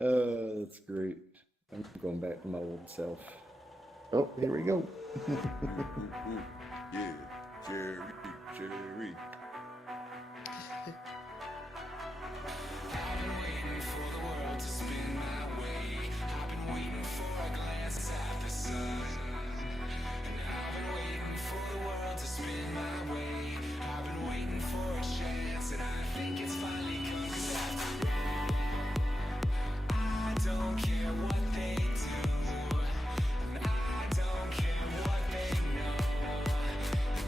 That's great. I'm going back to my old self. Oh, here we go. Yeah, cherry, cherry. I've been waiting for the world to spin my way. I've been waiting for a glance at the sun. And I've been waiting for the world to spin my way. I've been waiting for a chance, and I think it's finally come. 'Cause after all, I don't care what they do, and I don't care what they know,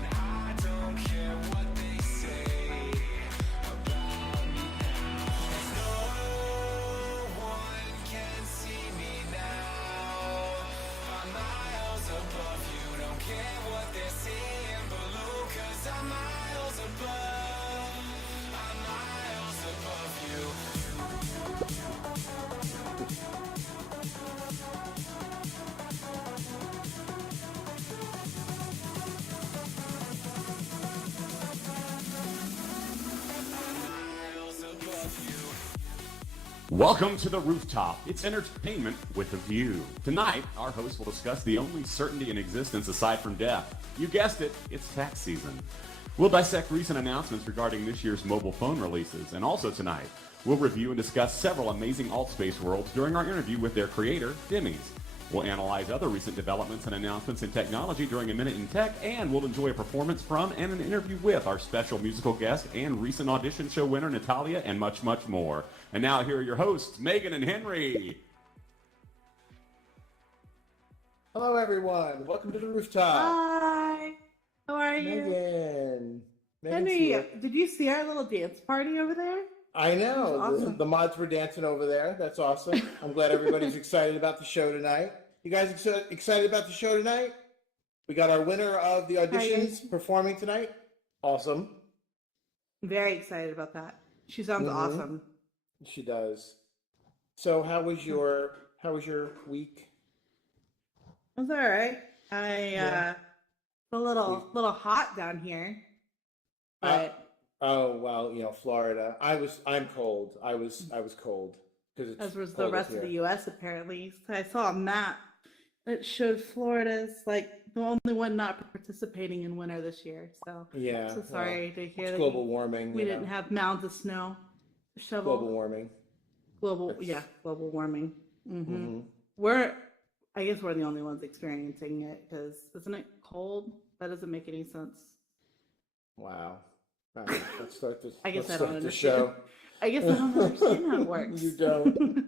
and I don't care what they say about me now. No one can see me now. I'm miles above you. Don't care what they're seeing below, 'cause I'm miles above. I'm miles above you. Miles above you. Welcome to the Rooftop. It's entertainment with a view. Tonight, our host will discuss the only certainty in existence aside from death. You guessed it, it's tax season. We'll dissect recent announcements regarding this year's mobile phone releases, and also tonight, we'll review and discuss several amazing alt-space worlds during our interview with their creator, Demi's. We'll analyze other recent developments and announcements in technology during A Minute in Tech, and we'll enjoy a performance from and an interview with our special musical guest and recent audition show winner, Natalia, and much, much more. And now, here are your hosts, Megan and Henry. Hello, everyone. Welcome to the Rooftop. Hi. How are you? Megan. Megan's Henry, here. did you see our little dance party over there? I know. That was awesome. The mods were dancing over there. That's awesome. I'm glad everybody's excited about the show tonight. You guys excited about the show tonight? We got our winner of the auditions performing tonight. Awesome. Very excited about that. She sounds awesome. She does. So how was your week? It was all right. Yeah. A little hot down here, but Oh well, Florida. I'm cold. I was cold because it's as was the cold rest here. of the U.S. apparently. I saw a map that showed Florida's like the only one not participating in winter this year. So Yeah. so sorry to hear It's that global warming. we didn't have mounds of snow to shovel. global warming. Global warming. Mm-hmm. I guess we're the only ones experiencing it because isn't it cold? That doesn't make any sense. Wow. All right, let's start this. I guess let's I don't start the understand. show. I guess I don't understand how it works. You don't.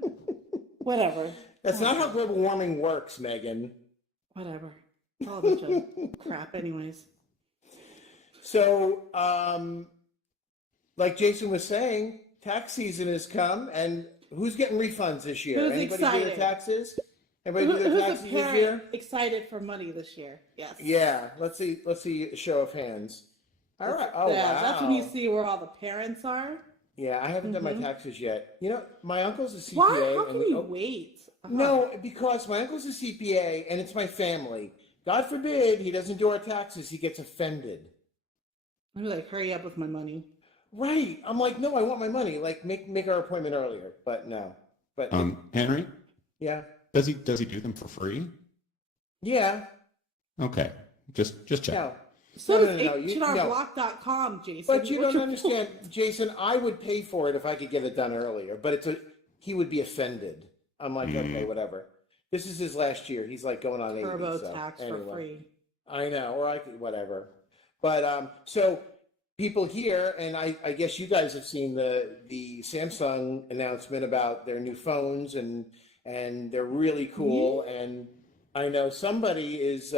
Whatever. That's not how global warming works, Megan. Whatever. It's all a bunch of crap, anyways. So, like Jason was saying, tax season has come, and who's getting refunds this year? Who's Anybody do excited? their taxes? Everybody do their Who's a taxes this parent year? excited for money this year? Yes. Yeah. Let's see a show of hands. All right. Oh, Yeah, wow. that's when you see where all the parents are. Yeah, I haven't done my taxes yet. My uncle's a CPA. Why? How and can you wait? No, because my uncle's a CPA and it's my family. God forbid he doesn't do our taxes, he gets offended. I'd be like, hurry up with my money. Right. I'm like, no, I want my money. Like, make our appointment earlier. But no. But Henry, yeah. does he do them for free? Yeah. Okay, just check. No. So No, does no, no, you- no. HRBlock.com, Jason. But you What's don't your understand, Jason, I would pay for it if I could get it done earlier. But he would be offended. I'm like, okay, whatever. This is his last year. He's like going on 80. So TurboTax anyway. for free? I know, or I could, whatever. But so people here, and I guess you guys have seen the Samsung announcement about their new phones, and they're really cool. Yeah. And I know somebody is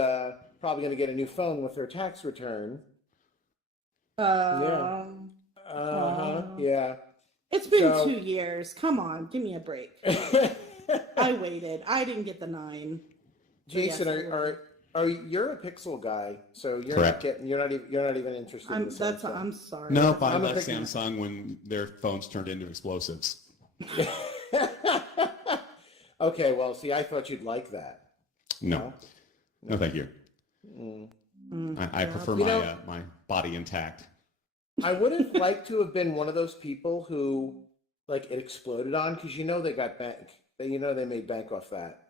probably going to get a new phone with their tax return. Yeah. Yeah. It's been So- 2 years. Come on, give me a break. I waited. I didn't get the 9. Jason, Yes, are you're a Pixel guy? So you're Correct. you're not even interested in the Samsung. I'm sorry. Nope, I I'm a left picky- Samsung when their phones turned into explosives. Okay, well, see, I thought you'd like that. No, thank you. I prefer You my know- my body intact. I would have liked to have been one of those people who like it exploded on? Because you know they got bank. You know they made bank off that.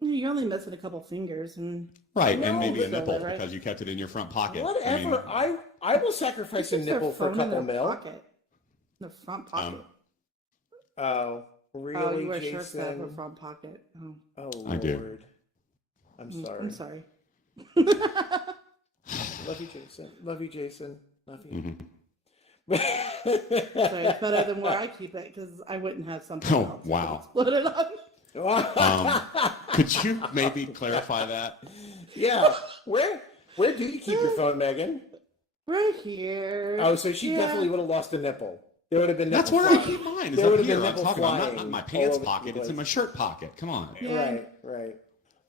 You're only missing a couple fingers, and Right, No, and maybe a but- nipple right? because you kept it in your front pocket. Whatever. I will sacrifice a Keeps their nipple for a phone in couple their mil. pocket. The front pocket. Oh, Oh, really, you wear shorts that have a Jason? front pocket. Oh, Oh, I do. Lord. I'm sorry. I'm sorry. Love you, Jason. Love you, Jason. Love you. Mhm. Sorry, it's better than where I keep it because I wouldn't have something Oh, else. wow. Split it up. Could you maybe clarify that? Yeah. Where do you keep your phone, Megan? Right here. Oh, so she Yeah. definitely would have lost a nipple. There would have been That's nipple where I flying. keep mine. Is There up would have here. been I'm nipple talking about not flying in my all pants over the pocket. It's in my place. shirt pocket. Come on. Yeah. Right.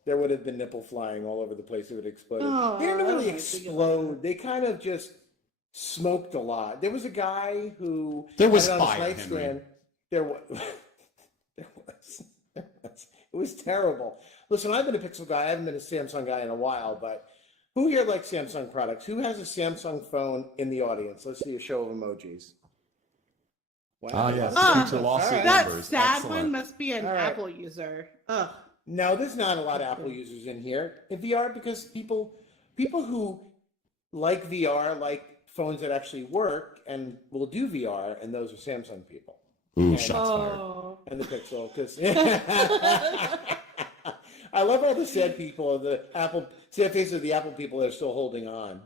There would have been nipple flying all over the place. It would have exploded. Oh, They didn't I really don't think about explode. that. They kind of just smoked a lot. There was a guy who There was had it on his fire, nightstand. Henry. There was. It was terrible. Listen, I've been a Pixel guy. I haven't been a Samsung guy in a while, but who here likes Samsung products? Who has a Samsung phone in the audience? Let's see a show of emojis. Wow. Ah, yes. Ah, Future lawsuit all right. That members. sad Excellent. one must be an All right. Apple user. Ugh. No, there's not a lot of Apple users in here in VR because people who like VR like phones that actually work and will do VR, and those are Samsung people Ooh, And- shots fired. Oh. and the Pixel. Because I love all the sad people, the sad faces of the Apple people that are still holding on.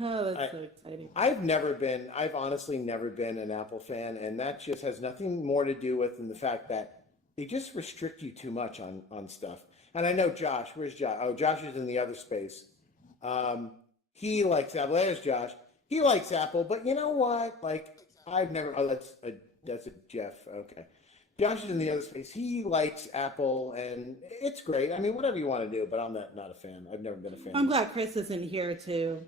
Oh, that's so exciting. I've honestly never been an Apple fan, and that just has nothing more to do with than the fact that they just restrict you too much on stuff. And I know Josh, where's Josh? Oh, Josh is in the other space. He likes Apple. There's Josh. He likes Apple, but you know what? Like, I've never, oh, that's a Jeff. Okay. Josh is in the other space. He likes Apple, and it's great. I mean, whatever you want to do, but I'm not a fan. I've never been a fan. I'm glad Chris isn't here to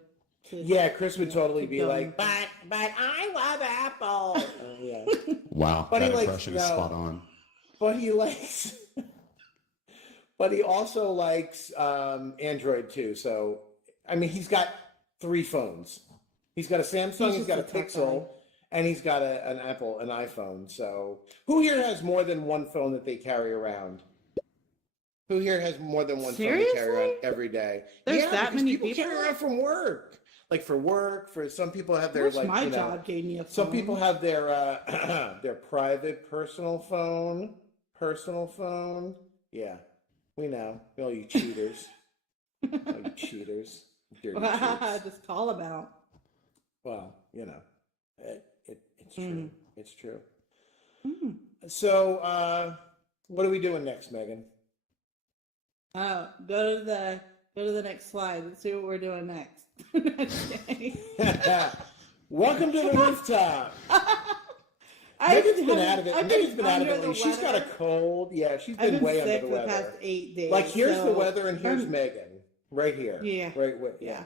Yeah, Chris would totally keep be going. like, but I love Apple. Yeah, Wow, But he that likes- impression is no. spot on. but he likes, but he also likes Android too. So, I mean, he's got 3 phones. He's got a Samsung, he's just got a a tech Pixel, guy. and he's got an Apple, an iPhone. So, who here has more than one phone that they carry around? Who here has more than one phone they carry around Seriously? every day? There's yeah, that because many people carry people? around from work. Like for work, for some people have I their wish like my you know, job gave me a phone. some people have their their private personal phone. Yeah, we know. All you cheaters. All you cheaters. Dirty cheats. Just call them out. Well, you know, it's true. Mm. It's true. Mm. So, what are we doing next, Megan? Oh, go to the next slide and see what we're doing next. Okay. Welcome to the rooftop. I've Megan's been out of it. I've Megan's been out of under it. the Lately. She's got a weather. cold. Yeah, she's I've been way sick under the the past weather. 8 days. Like here's the so weather, and here's I'm- Megan right here. Yeah. Right. Yeah.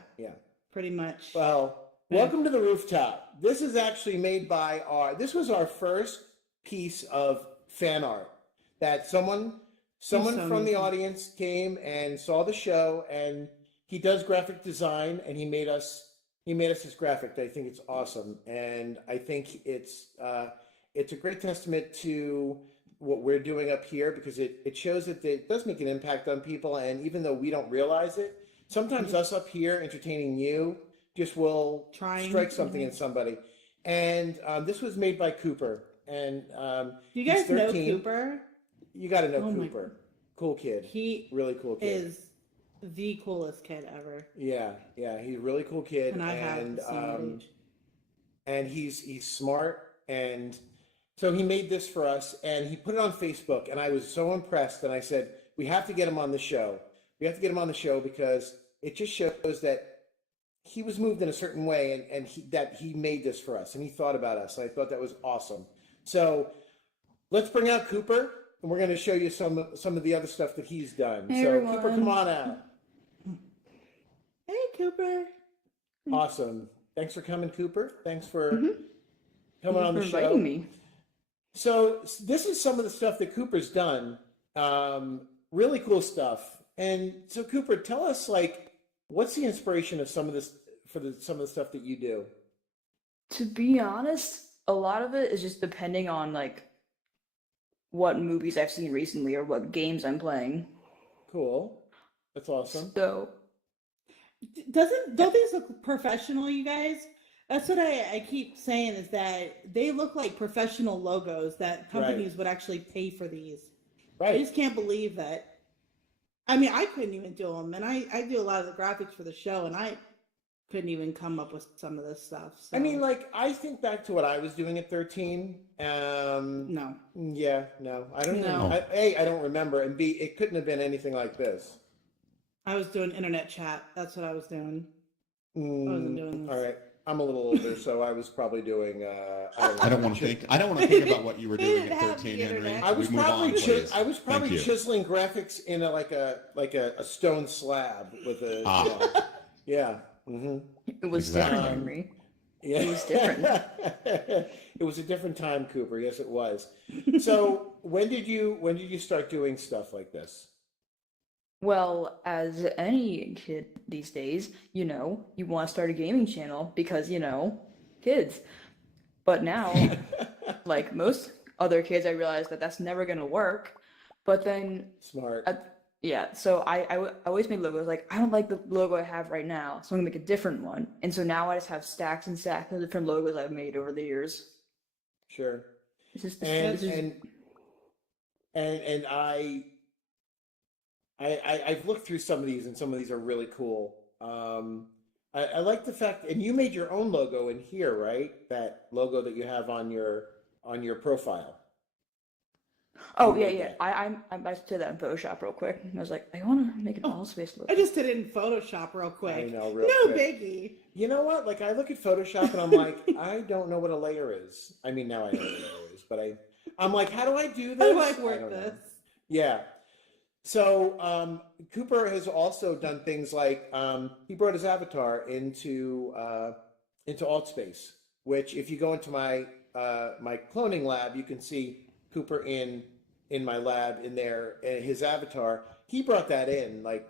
Pretty much. Well, welcome to the rooftop. This is actually made by this was our first piece of fan art that someone so from the amazing. audience came and saw the show, and he does graphic design, and he made us his graphic. I think it's awesome, and I think it's a great testament to what we're doing up here because it shows that it does make an impact on people, and even though we don't realize it, sometimes us up here entertaining you just will Trying, strike something mhm. in somebody. And this was made by Cooper, and You he's guys know 13. Cooper? You got to know Oh my- Cooper. Cool kid. He Really cool kid. is the coolest kid ever. Yeah, he's a really cool kid, And I have the same age. and he's smart, and so he made this for us, and he put it on Facebook, and I was so impressed, and I said, we have to get him on the show. We have to get him on the show because it just shows that he was moved in a certain way, and he made this for us, and he thought about us. I thought that was awesome. So let's bring out Cooper, and we're going to show you some of the other stuff that he's done. Hey, so everyone. Cooper, come on out. Hey, Cooper. Awesome. Thanks for coming, Cooper. Thanks for Mm-hmm. coming on the for show. inviting me. So this is some of the stuff that Cooper's done. Really cool stuff. And so Cooper, tell us like what's the inspiration of some of this some of the stuff that you do? To be honest, a lot of it is just depending on like what movies I've seen recently or what games I'm playing. Cool. That's awesome. So Don't these look professional, you guys? That's what I keep saying, is that they look like professional logos that companies would actually pay for these. I Right. just can't believe that. I mean, I couldn't even do them, and I do a lot of the graphics for the show, and I couldn't even come up with some of this stuff. So. I mean, like, I think back to what I was doing at 13. No. Yeah, no, I don't No. even, A, I don't remember, and B, it couldn't have been anything like this. I was doing internet chat. That's what I was doing. I wasn't doing this. All right. I'm a little older, so I was probably doing, I don't want to think. I don't want to think about what you were doing didn't at have 13, the Henry. internet. I was We move probably on, please. I was Thank probably you. chiseling graphics in a stone slab with a yeah. Mm-hmm. it was Exactly. different, Henry. Yeah. It was different. It was a different time, Cooper. Yes, it was. So when did you start doing stuff like this? Well, as any kid these days, you want to start a gaming channel because, kids. But now, like most other kids, I realized that that's never going to work. But then, Smart. yeah, so I always made logos. Like, I don't like the logo I have right now, so I'm going to make a different one. And so now I just have stacks and stacks of different logos I've made over the years. Sure. It's just, And I've looked through some of these, and some of these are really cool. I like the fact, and you made your own logo in here, right? That logo that you have on your profile. oh, You yeah, made yeah. that. I did that in Photoshop real quick. And I was like, I want to make an all space logo. I just did it in Photoshop real quick. I know, real no quick. biggie. You know what? Like, I look at Photoshop and I'm like, I don't know what a layer is. I mean, now I know what a layer is, but I'm like, how do I do this? How do I don't work know. this? Yeah. So Cooper has also done things like he brought his avatar into AltSpace, which if you go into my my cloning lab, you can see Cooper in my lab in there, his avatar. He brought that in, like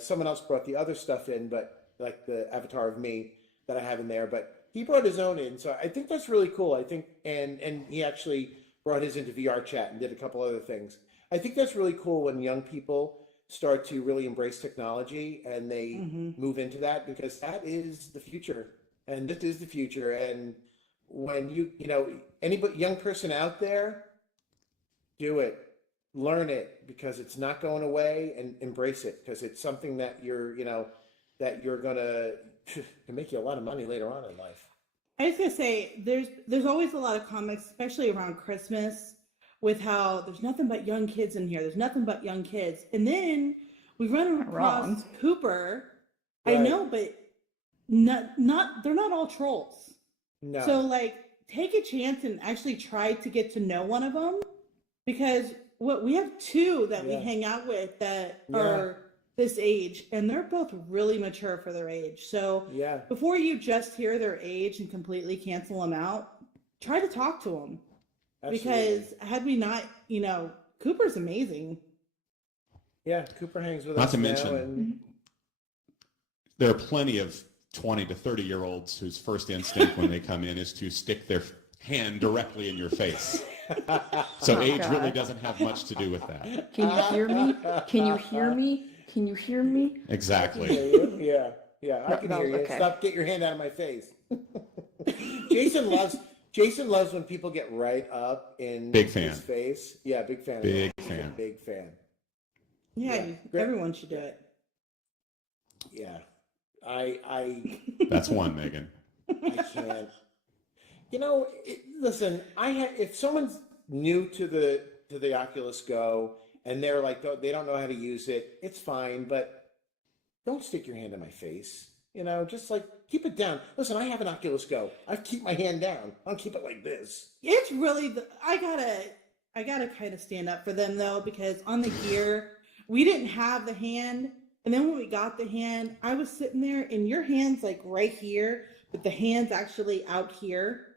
someone else brought the other stuff in, but like the avatar of me that I have in there, but he brought his own in. So I think that's really cool. I think, and he actually brought his into VR chat and did a couple other things. I think that's really cool when young people start to really embrace technology and they move into that, because that is the future, and this is the future. And when anybody, young person out there, do it, learn it, because it's not going away, and embrace it, because it's something that you're gonna can make you a lot of money later on in life. I was gonna say there's always a lot of comics, especially around Christmas, with how there's nothing but young kids in here. There's nothing but young kids, and then we run across Wrong. Cooper. Right. I know, but not they're not all trolls. No. So like, take a chance and actually try to get to know one of them, because we have two that we Yeah. hang out with that Yeah. are this age, and they're both really mature for their age. So Yeah. before you just hear their age and completely cancel them out, try to talk to them. Absolutely. Because had we not, Cooper's amazing. Yeah, Cooper hangs with Not us to now, mention- and There are plenty of 20 to 30-year-olds whose first instinct when they come in is to stick their hand directly in your face. So Oh, age God. really doesn't have much to do with that. Can you hear me? Can you hear me? Can you hear me? Exactly. Yeah, I No, can no, hear you. okay. Stop! Get your hand out of my face. Jason loves when people get right up in Big his fan. face. Yeah, big fan. of Big that. fan. Big fan. Yeah, Yeah. Great. everyone should do it. Yeah, I That's one, Megan. can't. Listen. If someone's new to the Oculus Go and they're like, they don't know how to use it, it's fine, but don't stick your hand in my face. Just like, keep it down. Listen, I have an Oculus Go. I keep my hand down. I don't keep it like this. It's really I gotta kind of stand up for them though, because on the gear we didn't have the hand, and then when we got the hand, I was sitting there and your hand's like right here, but the hand's actually out here.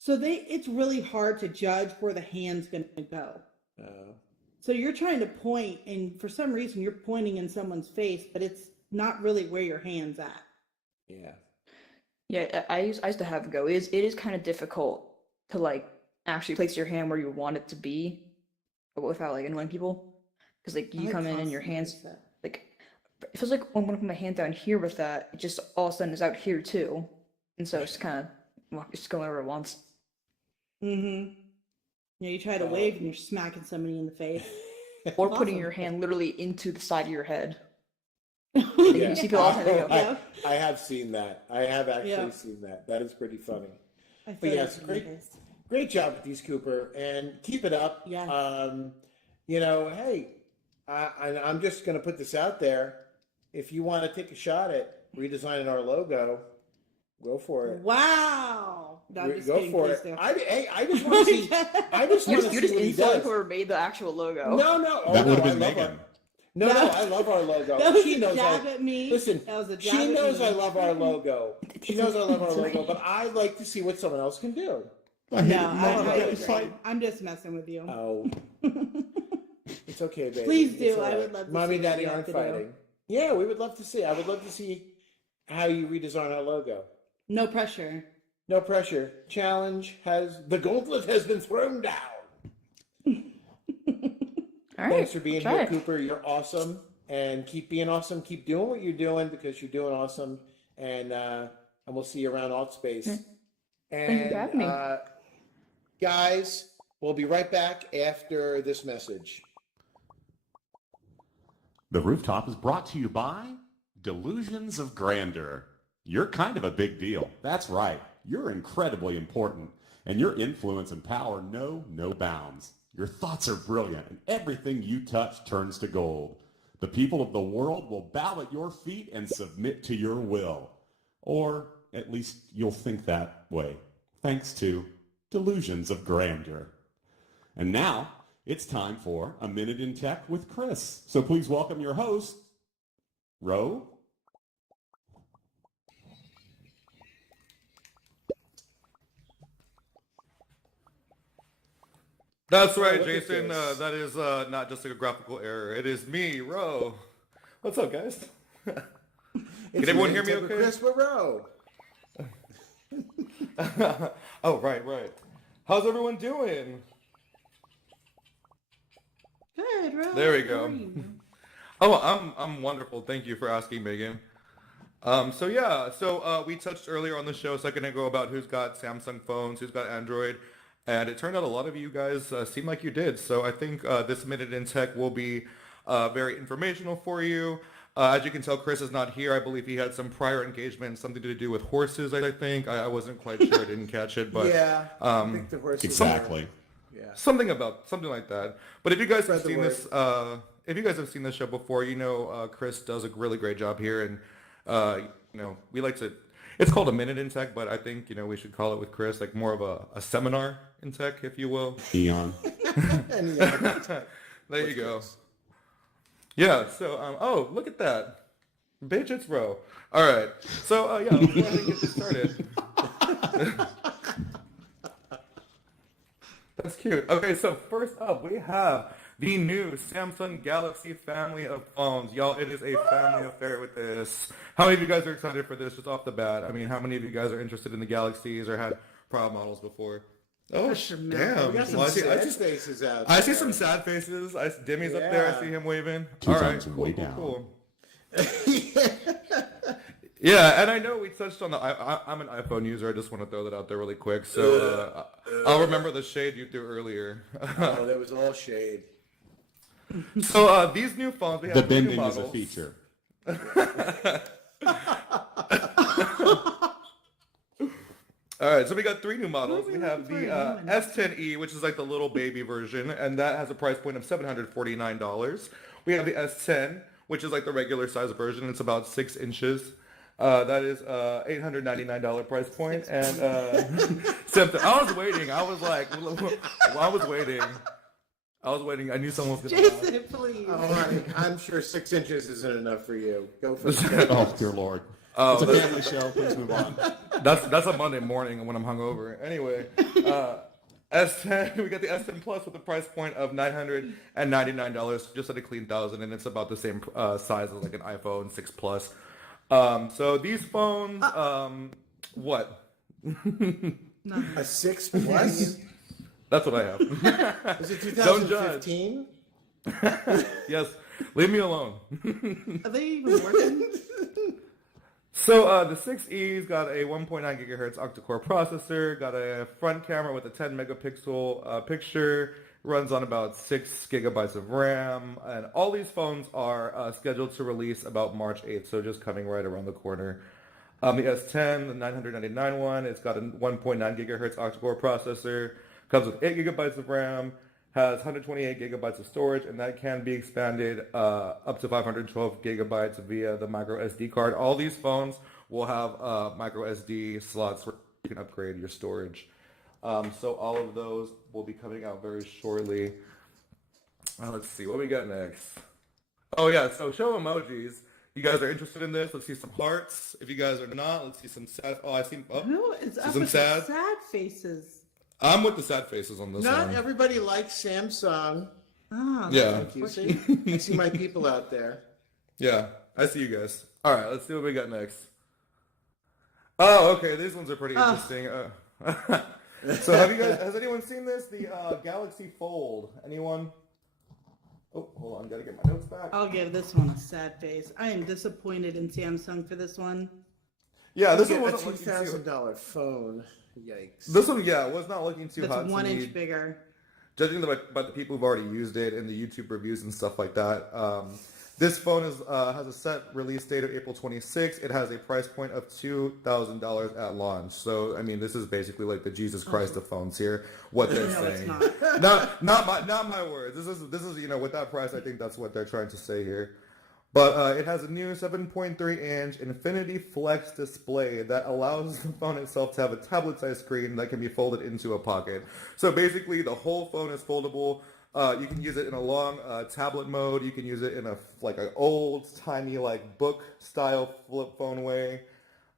So it's really hard to judge where the hand's gonna go. So you're trying to point, and for some reason you're pointing in someone's face, but it's not really where your hand's at. Yeah. Yeah, I used to have Go. It is kind of difficult to like actually place your hand where you want it to be, but without like annoying people. Because like I you like come in and your constant hands reset. like it feels like when I put my hand down here with that, it just all of a sudden is out here too, and so it's kind of it's going over at once. Mm-hmm. Yeah, you try to wave and you're smacking somebody in the face. Or putting Awesome. your hand literally into the side of your head. Yeah. You see people all the time. They go, Yeah. I have seen that. I have actually Yeah. seen that. That is pretty funny. I But feel yes, like in my great, face. great job with these, Cooper, and keep it up. Yes. You know, hey, I'm just going to put this out there. If you want to take a shot at redesigning our logo, go for it. Wow. No, I'm just Go kidding, for please it. do. I just want to see. I just you want to just see what he instantly does. whoever made the actual logo. No. Oh, That no, would have I been love Megan. our. No, I love our logo. That was She a knows jab I, at me. Listen, That was a jab she at knows me. I love our logo. She knows I love our It's logo, okay. but I like to see what someone else can do. I hate No, it. I Get in a agree. fight. I'm just messing with you. Oh, it's okay, baby. Please It's do. all I right. would love to Mommy see and what Daddy you have aren't to do. fighting. Yeah, we would love to see. I would love to see how you redesign our logo. No pressure. No pressure. The gauntlet has been thrown down. All right. Thanks for being try here, it. Cooper. You're awesome, and keep being awesome. Keep doing what you're doing because you're doing awesome, and we'll see you around Alt Space. Thank you And for having me. guys, we'll be right back after this message. The Rooftop is brought to you by Delusions of Grandeur. You're kind of a big deal. That's right. You're incredibly important, and your influence and power know no bounds. Your thoughts are brilliant, and everything you touch turns to gold. The people of the world will bow at your feet and submit to your will. Or at least you'll think that way, thanks to Delusions of Grandeur. And now, it's time for A Minute in Tech with Chris. So please welcome your host, Ro. That's right, look at Jason. this. That is not just a graphical error. It is me, Ro. What's up, guys? It's everyone me, hear me Tucker okay? Chris Monroe. Oh, right. How's everyone doing? Good, Rose. There we How go. are you? Oh, I'm wonderful. Thank you for asking, Megan. So we touched earlier on the show a second ago about who's got Samsung phones, who's got Android, and it turned out a lot of you guys seem like you did. So I think this Minute in Tech will be very informational for you. As you can tell, Chris is not here. I believe he had some prior engagement, something to do with horses, I think. I wasn't quite sure. I didn't catch it, but Yeah, I think the horses Exactly. Yeah. something like that. But if you guys have Spread the seen word. this, if you guys have seen this show before, you know Chris does a really great job here, and we like to. It's called A Minute in Tech, but I think we should call it with Chris like more of a seminar in tech, if you will. Eon. And yeah, There you go. Yeah. So oh, look at that, bitch! It's Ro. All right. So yeah, let's go ahead and get this started. That's cute. Okay, so first up, we have the new Samsung Galaxy family of phones. Y'all, it is a family affair with this. How many of you guys are excited for this just off the bat? I mean, how many of you guys are interested in the Galaxies or had Pro models before? Oh, damn. we got some Well, sad faces out there. I see some sad faces. Demi's up there. I Yeah. see him waving. Two All right, thumbs cool, way cool, down. cool. Yeah, and I know we touched on I'm an iPhone user. I just want to throw that out there really quick. So I'll remember the shade you threw earlier. Oh, that was all shade. So these new phones, we have The three new bending is a models. feature. All right, so we got three new models. What We are we have looking the for at the moment? S10e, which is like the little baby version, and that has a price point of $749. We have the S10, which is like the regular size version. It's about 6 inches. That is $899 price point. And I was waiting. I was like, I was waiting. I knew someone was going to Jason, please. Oh, honey, I'm sure 6 inches isn't enough for you. Go for it. Oh, dear Lord. Oh, It's a that's- family show. Please move on. That's a Monday morning when I'm hungover. Anyway, S10, we got the S10 Plus with a price point of $999, just at a clean $1,000, and it's about the same size as like an iPhone 6 Plus. So these phones, what? Nothing. A 6 Plus? That's what I have. Is it Don't judge. 2015? Yes, leave me alone. Are they even working? So the 6E's got a 1.9 gigahertz octa-core processor, got a front camera with a 10 megapixel picture, runs on about 6 gigabytes of RAM, and all these phones are scheduled to release about March 8th, so just coming right around the corner. The S10, the 999 one, it's got a 1.9 gigahertz octa-core processor, comes with 8 gigabytes of RAM, has 128 gigabytes of storage, and that can be expanded up to 512 gigabytes via the micro SD card. All these phones will have micro SD slots where you can upgrade your storage. So all of those will be coming out very shortly. Let's see, what we got next? Oh yeah, so show emojis. You guys are interested in this? Let's see some hearts. If you guys are not, let's see some sad. Oh, I see. Oh, Who is up some with sad. the sad faces? I'm with the sad faces on this Not one. everybody likes Samsung. Oh, Yeah. Thank you. See? I see my people out there. Yeah, I see you guys. All right, let's see what we got next. Oh, okay, these ones are pretty interesting. So has anyone seen this? The Galaxy Fold. Anyone? Oh, hold on, gotta get my notes back. I'll give this one a sad face. I am disappointed in Samsung for this one. Yeah, this Get one a wasn't looking too. $2,000 phone. Yikes. This one, yeah, was not looking too That's hot 1 to me. inch bigger. Judging by the people who've already used it and the YouTube reviews and stuff like that, this phone has a set release date of April 26th. It has a price point of $2,000 at launch. So, I mean, this is basically like the Jesus Christ of phones here. What they're No, it's saying, not. not my words. This is with that price, I think that's what they're trying to say here. But it has a new 7.3-inch Infinity Flex display that allows the phone itself to have a tablet-sized screen that can be folded into a pocket. So basically, the whole phone is foldable. You can use it in a long tablet mode. You can use it in an old-timey book-style flip phone way.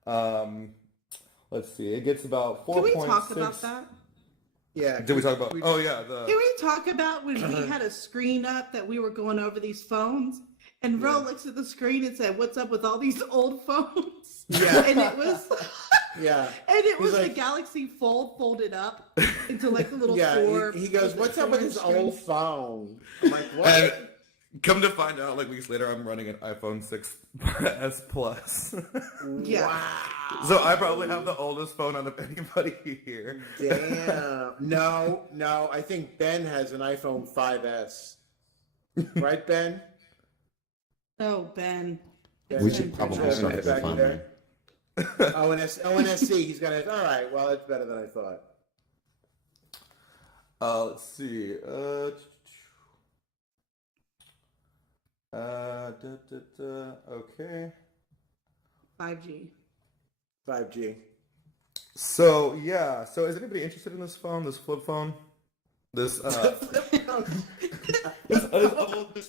Let's see. It gets about 4.6. Can we talk about that? Yeah. Did we talk about? Oh yeah. Can we talk about when we had a screen up that we were going over these phones? And Ro looks at the screen and said, "What's up with all these old phones?" Yeah. And it was, Yeah. and it was He's the like- Galaxy Fold folded up into like the little Yeah. four. He goes, "What's up with his screen?" old phone?" I'm like, "What?" And come to find out, weeks later, I'm running an iPhone 6s Plus. Yeah. Wow. So I probably have the oldest phone out of anybody here. Damn. No. I think Ben has an iPhone 5S. Right, Ben? Oh, Ben. Ben, We It's should been probably Control start it back GoFundMe. there. ONSC. He's got it. All right. Well, it's better than I thought. Let's see. Okay. 5G. 5G. So yeah. So is anybody interested in this phone? This flip phone? This this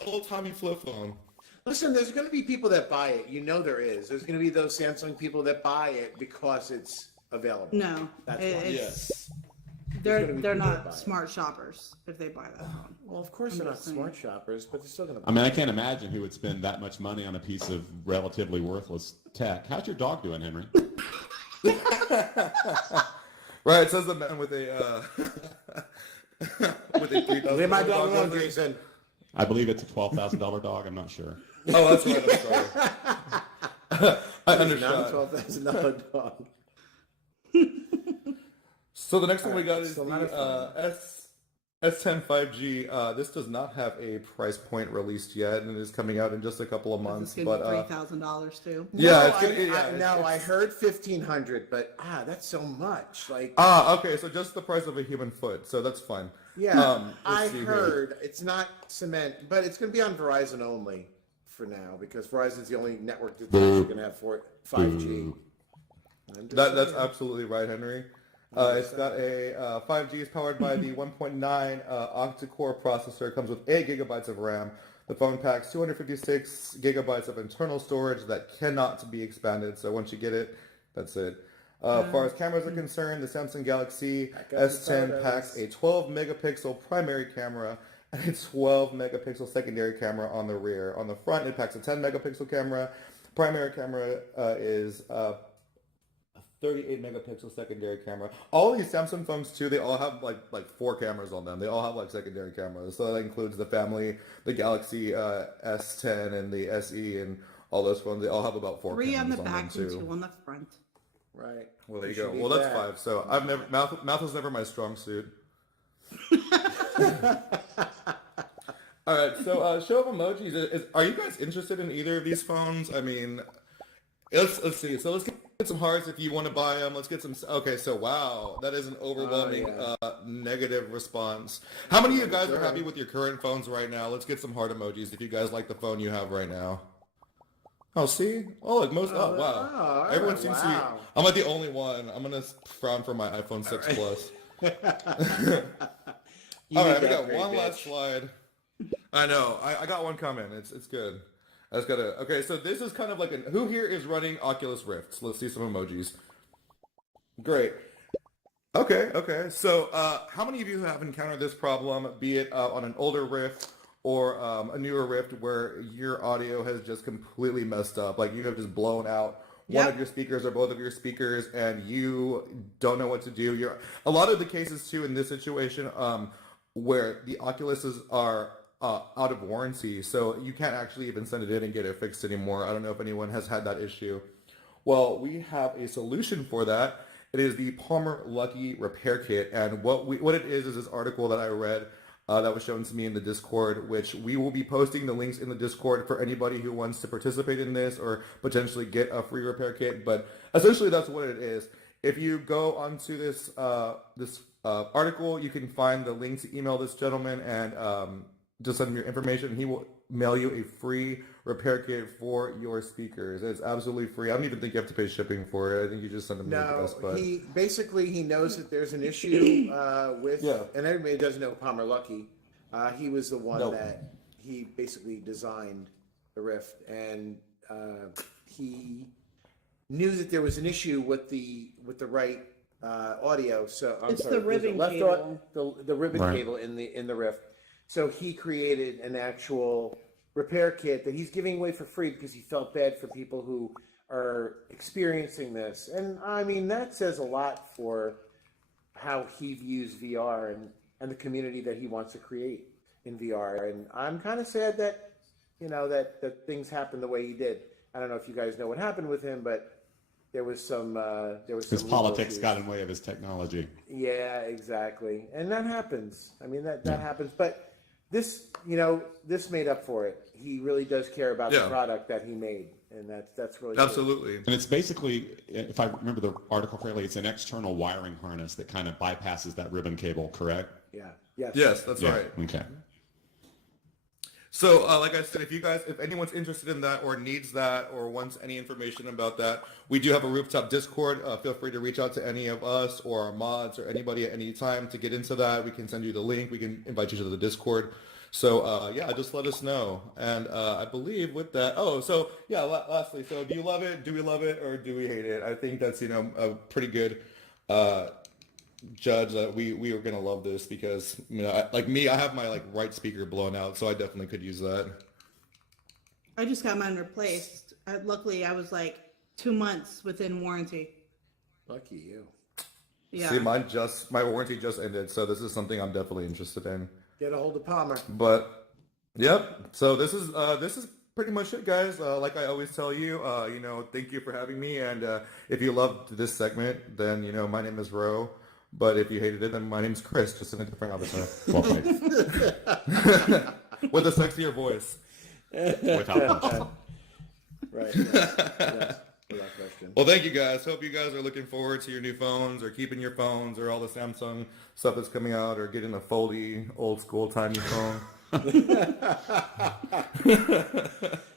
old Tommy flip phone. Listen, there's going to be people that buy it. You know there is. There's going to be those Samsung people that buy it because it's available. No, That's it- why. it's, There's they're gonna be people that buy not it. smart shoppers if they buy that phone. Well, of course they're not just saying. smart shoppers, but they're still going to buy I mean, I can't imagine who would spend that much money on a piece of relatively worthless tech. How's your dog doing, Henry? Right. It says the man with a with a $3,000 Leave my dog alone, with it. Jason. I believe it's a $12,000 dog. I'm not sure. Oh, that's right. I'm sorry. I Not a understand. $12,000 dog. So the next one we got Alright, is so not a the S10 5G. This does not have a price point released yet, and it is coming out in just a couple of It's months. going But to be $3,000 too. yeah, No, it's gonna. I heard 1,500, but that's so much. Like, Okay, so just the price of a human foot, so that's fine. yeah, let's I see here. heard it's not cement, but it's going to be on Verizon only for now because Verizon's the only network that's actually going to have 5G. I'm just That's saying. absolutely right, Henry. It's got a 5G is powered by the 1.9 octa-core processor. It comes with 8 gigabytes of RAM. The phone packs 256 gigabytes of internal storage that cannot be expanded. So once you get it, that's it. As far as cameras are concerned, the Samsung Galaxy Back up the S10 photos. packs a 12 megapixel primary camera and a 12 megapixel secondary camera on the rear. On the front, it packs a 10 megapixel camera. Primary camera is 38 megapixel secondary camera. All these Samsung phones too, they all have like 4 cameras on them. They all have like secondary cameras. So that includes the family, the Galaxy S10 and the SE and all those phones. They all have about 4 Three on cameras the on them back and too. 2 on the front. Right. Well, there you should go. be Well, that's that. 5. So I've never mouth was never my strong suit. All right. So show of emojis. Are you guys interested in either of these phones? I mean, let's see. So let's get some hearts if you want to buy them. Let's get some. Okay. So wow, that is an overwhelming negative response. How many of you guys are happy with your current phones right now? Let's get some heart emojis if you guys like the phone you have right now. Oh, see? Oh, like most. Oh, wow. Everyone seems to be. I'm like the only one. I'm gonna frown for my iPhone 6 Plus. All right, we got one last slide. I know. I got one coming. It's good. I just gotta. Okay, so this is kind of like who here is running Oculus Rifts? Let's see some emojis. Great. Okay. So, how many of you have encountered this problem, be it on an older Rift or a newer Rift, where your audio has just completely messed up? Like you have just blown out one of your speakers or both of your speakers, and you don't know what to do. A lot of the cases too in this situation, where the Oculuses are out of warranty, so you can't actually even send it in and get it fixed anymore. I don't know if anyone has had that issue. Well, we have a solution for that. It is the Palmer Lucky Repair Kit, and what it is this article that I read that was shown to me in the Discord, which we will be posting the links in the Discord for anybody who wants to participate in this or potentially get a free repair kit. But essentially, that's what it is. If you go onto this article, you can find the link to email this gentleman and just send him your information. He will mail you a free repair kit for your speakers. It's absolutely free. I don't even think you have to pay shipping for it. I think you just send him your Best Buy. He knows that there's an issue with, and everybody does know Palmer Lucky. He was the one that he basically designed the Rift, and he knew that there was an issue with the right audio. So It's the ribbon cable. The ribbon cable in the Rift. So he created an actual repair kit that he's giving away for free because he felt bad for people who are experiencing this. And I mean, that says a lot for how he views VR and the community that he wants to create in VR. And I'm kind of sad that, that things happened the way he did. I don't know if you guys know what happened with him, but there was some his politics got in the way of his technology. Yeah, exactly. And that happens. I mean, that happens. But this made up for it. He really does care about the product that he made, and that's really absolutely. Cool. And it's basically, if I remember the article correctly, it's an external wiring harness that kind of bypasses that ribbon cable, correct? Yeah. Yes. Yes, that's right. Okay. So, like I said, if anyone's interested in that or needs that or wants any information about that, we do have a Rooftop Discord. Feel free to reach out to any of us or our mods or anybody at any time to get into that. We can send you the link. We can invite you to the Discord. So, just let us know. And I believe with that, lastly, so do you love it? Do we love it or do we hate it? I think that's, a pretty good judge that we are going to love this because, I have my right speaker blown out, so I definitely could use that. I just got mine replaced. Luckily, I was 2 months within warranty. Lucky you. Yeah. See, my warranty just ended, so this is something I'm definitely interested in. Get a hold of Palmer. But, yep. So this is pretty much it, guys. Like I always tell you, thank you for having me. And if you loved this segment, then my name is Ro. But if you hated it, then my name's Chris, just in a different avatar. Well played. With a sexier voice. Without question. Right. Yes. Without question. Well, thank you guys. Hope you guys are looking forward to your new phones or keeping your phones or all the Samsung stuff that's coming out or getting a foldy, old school, tiny phone. All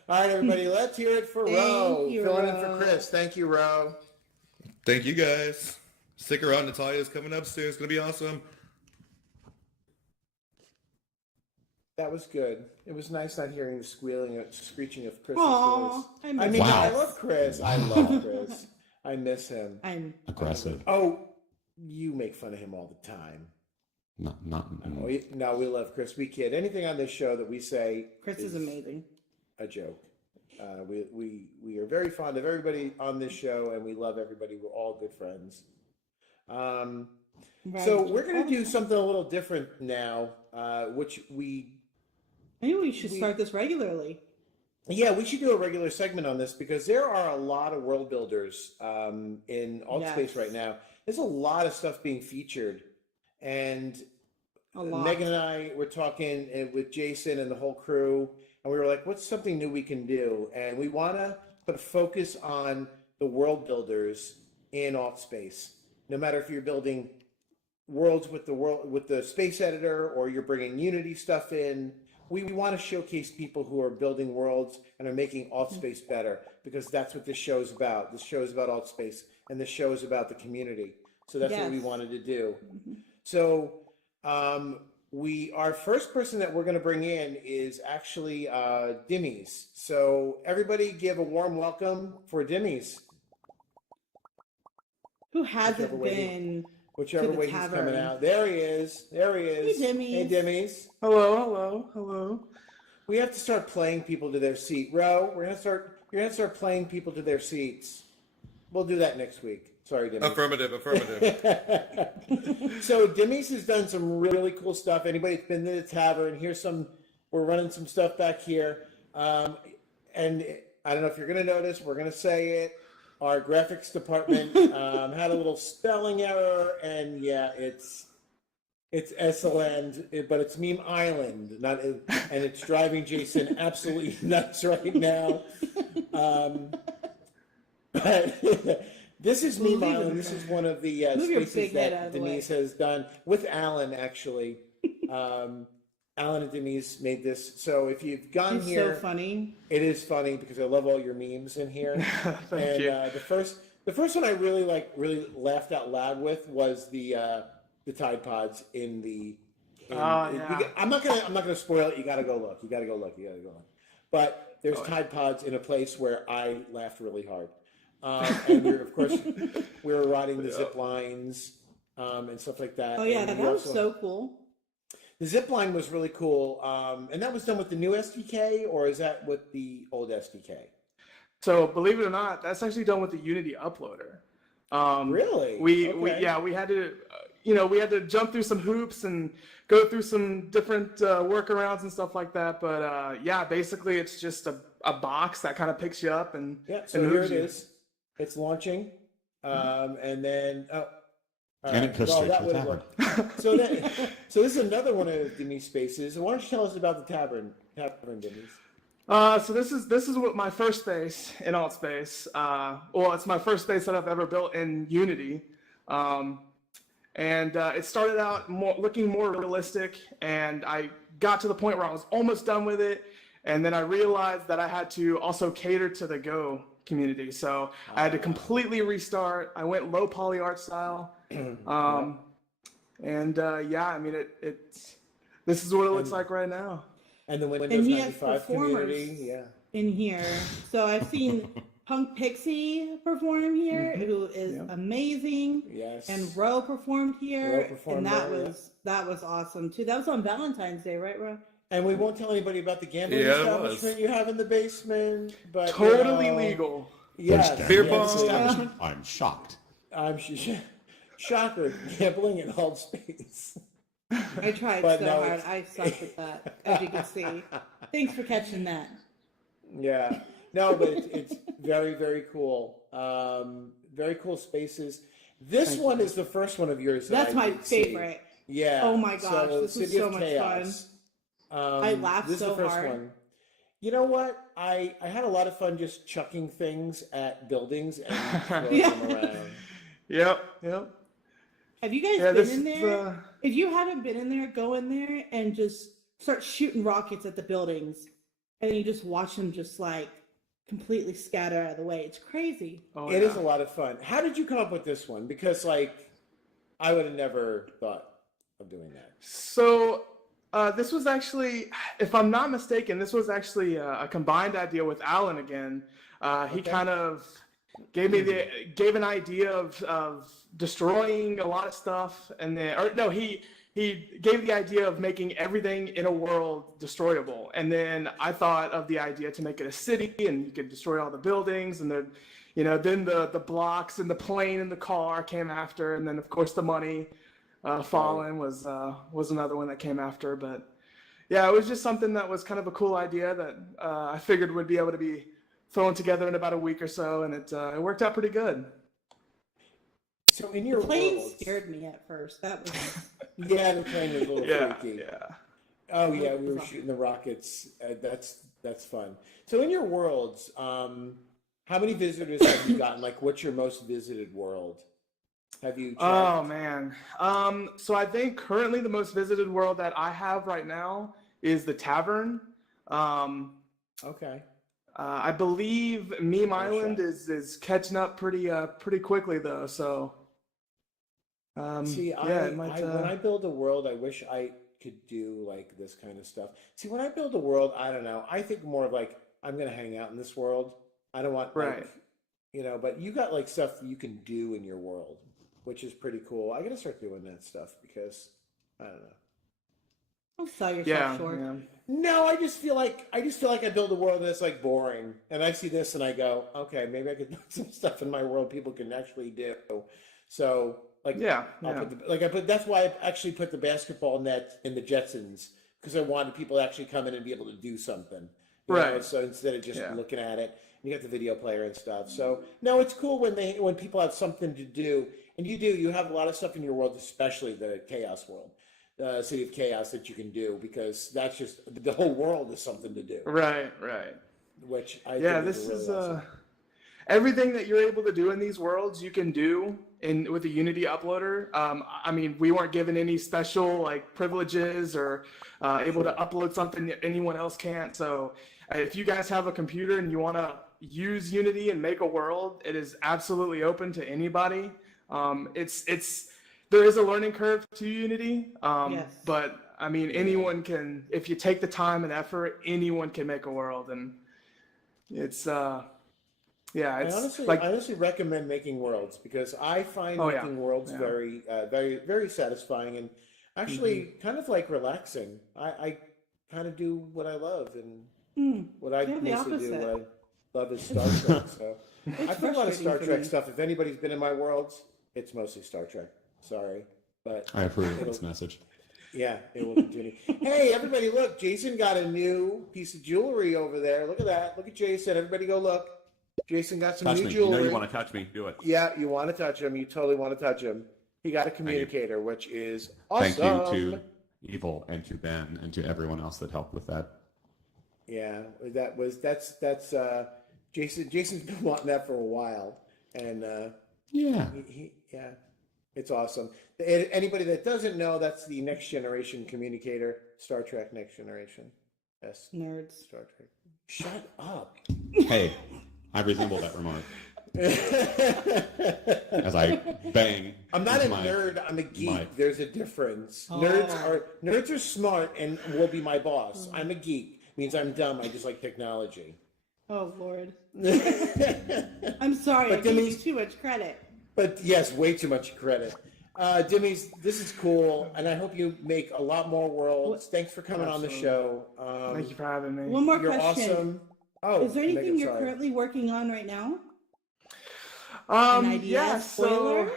right, everybody, let's hear it for Ro. Filling in for Chris. Thank you, Ro. Thank you, guys. Stick around. Natalia's coming up soon. It's going to be awesome. That was good. It was nice not hearing the screeching of Chris's Aww, voice. I miss I Wow. love Chris. I love Chris. I miss him. I'm Aggressive. Oh, you make fun of him all the time. No, No, we love Chris. We kid. Anything on this show that we say Chris is amazing. a joke. We are very fond of everybody on this show, and we love everybody. We're all good friends. So we're going to do something a little different now, which maybe we should start this regularly. yeah, we should do a regular segment on this because there are a lot of world builders in Altspace right now. There's a lot of stuff being featured, and Megan and I were talking with Jason and the whole crew, and we were like, what's something new we can do? And we want to put a focus on the world builders in Altspace. No matter if you're building worlds with the space editor or you're bringing Unity stuff in, we want to showcase people who are building worlds and are making Altspace better, because that's what this show is about. This show is about Altspace, and this show is about the community. So that's what we wanted to do. So our first person that we're going to bring in is actually Dimmies. So everybody give a warm welcome for Dimmies. Who hasn't been whichever way he's coming out. There he is. There he is. Hey, Dimmies. Hey, Dimmies. Hello. We have to start playing people to their seat. Ro, you're gonna start playing people to their seats. We'll do that next week. Sorry, Dimmies. Affirmative. So Dimmies has done some really cool stuff. Anybody that's been to the tavern, we're running some stuff back here. And I don't know if you're gonna notice, we're gonna say it. Our graphics department had a little spelling error, and yeah, it's SLN, but it's Meme Island, and it's driving Jason absolutely nuts right now. But this is Meme Island. This is one of the spaces that Denise has done with Alan, actually. Alan and Denise made this. So if you've gone here, so funny. It is funny because I love all your memes in here. Thank you. The first one I really laughed out loud with was the Tide Pods in the. I'm not gonna spoil it. You gotta go look. But there's Tide Pods in a place where I laughed really hard. And we were riding the zip lines and stuff like that. Oh yeah, and that was so cool. The zip line was really cool, and that was done with the new SDK, or is that with the old SDK? So believe it or not, that's actually done with the Unity uploader. Really? We had to, we had to jump through some hoops and go through some different workarounds and stuff like that. But basically it's just a box that kind of picks you up and here it is. It's launching, and then And it goes straight to the tavern. So this is another one of Demi's spaces. Why don't you tell us about the tavern, Demis? So this is what my first space in Altspace. It's my first space that I've ever built in Unity. It started out looking more realistic, and I got to the point where I was almost done with it, and then I realized that I had to also cater to the Go community. So I had to completely restart. I went low poly art style. This is what it looks like right now. And the Windows 95 community, in here. So I've seen Punk Pixie perform here, who is amazing. Yes. And Ro performed here, and that was awesome too. That was on Valentine's Day, right, Ro? And we won't tell anybody about the gambling establishment you have in the basement, but totally legal. Yes. Beer pong. I'm shocked. I'm shocker, gambling in Altspace. I tried hard. I sucked at that, as you can see. Thanks for catching that. Yeah. No, but it's very, very cool. Very cool spaces. This one is the first one of yours. That's my favorite. Yeah. Oh my gosh, this was so much fun. I laughed this so is the first hard. one. You know what? I had a lot of fun just chucking things at buildings and throwing them around. Yep. Have you guys been in there? If you haven't been in there, go in there and just start shooting rockets at the buildings, and then you just watch them just like completely scatter out of the way. It's crazy. It is a lot of fun. How did you come up with this one? Because I would have never thought of doing that. So this was actually, if I'm not mistaken, this was actually a combined idea with Alan again. He kind of gave an idea of destroying a lot of stuff, and then he he gave the idea of making everything in a world destroyable. And then I thought of the idea to make it a city, and you could destroy all the buildings, and then, then the blocks and the plane and the car came after, and then of course the money, fallen was another one that came after. But yeah, it was just something that was kind of a cool idea that I figured would be able to be thrown together in about a week or so, and it worked out pretty good. So in your The plane worlds, scared me at first. That was yeah, the plane was a little freaky. Yeah. Oh yeah, we were shooting the rockets. That's fun. So in your worlds, how many visitors have you gotten? Like, what's your most visited world? Have you checked? Oh man. So I think currently the most visited world that I have right now is the Tavern. Okay. I believe Meme Oh, Island shit. is catching up pretty quickly though. So See, yeah, it might, when I build a world, I wish I could do like this kind of stuff. See, when I build a world, I don't know. I think more of like, I'm gonna hang out in this world. I don't want Right. like, but you got like stuff you can do in your world, which is pretty cool. I gotta start doing that stuff because I don't know. don't sell yourself Yeah, short. yeah. No, I just feel like I build a world that's like boring, and I see this and I go, okay, maybe I could put some stuff in my world people can actually do. So like, Yeah, I'll yeah. that's why I actually put the basketball net in the Jetsons because I wanted people to actually come in and be able to do something. You know? Right. So instead of just Yeah. looking at it, you got the video player and stuff. So no, it's cool when people have something to do, and you have a lot of stuff in your world, especially the chaos world. City of Chaos that you can do because that's just the whole world is something to do, Right. which I Yeah, think this really is awesome. everything that you're able to do in these worlds you can do with the Unity uploader. I mean, we weren't given any special like privileges or able to upload something that anyone else can't. So if you guys have a computer and you want to use Unity and make a world, it is absolutely open to anybody. There is a learning curve to Unity, Yes. but I mean, anyone can, if you take the time and effort, anyone can make a world, and it's yeah, it's I honestly recommend making worlds because I find Oh, yeah. making worlds Yeah. very, very satisfying and actually kind of like relaxing. I kind of do what I love and what I Yeah, the mostly do. opposite. What I love is Star Trek. So I put a lot of frustrating Star for Trek me. stuff. If anybody's been in my worlds, it's mostly Star Trek. Sorry, but I approve of it'll- this message. yeah, it will continue. Hey, everybody, look! Jason got a new piece of jewelry over there. Look at that! Look at Jason. Everybody, go look. Jason got some Touch new me. jewelry. You know you want to touch me. Do it. Yeah, you want to touch him. You totally want to touch him. He got a you. communicator, which is awesome. Thank you to Evil and to Ben and to everyone else that helped with that. Yeah, that's Jason. Jason's been wanting that for a while, and Yeah. yeah, it's awesome. Anybody that doesn't know, that's the Next Generation communicator, Star Trek Next Generation. Yes, Nerds. Star Trek. Shut up. Hey, I resemble that remark as I bang. I'm not a with my- nerd. I'm a geek. mic. There's a difference. Oh. Nerds are smart and will be my boss. I'm a geek. Means I'm dumb. I just like technology. Oh Lord. But I'm sorry. I gave you Demi's, too much credit. yes, way too much credit. Demi's, this is cool, and I hope you make a lot more worlds. Thanks for coming on the show. Thank you for having me. One more You're question. awesome. Oh, Is there anything Megan, you're sorry. currently working on right now? An idea? Yeah, Spoiler?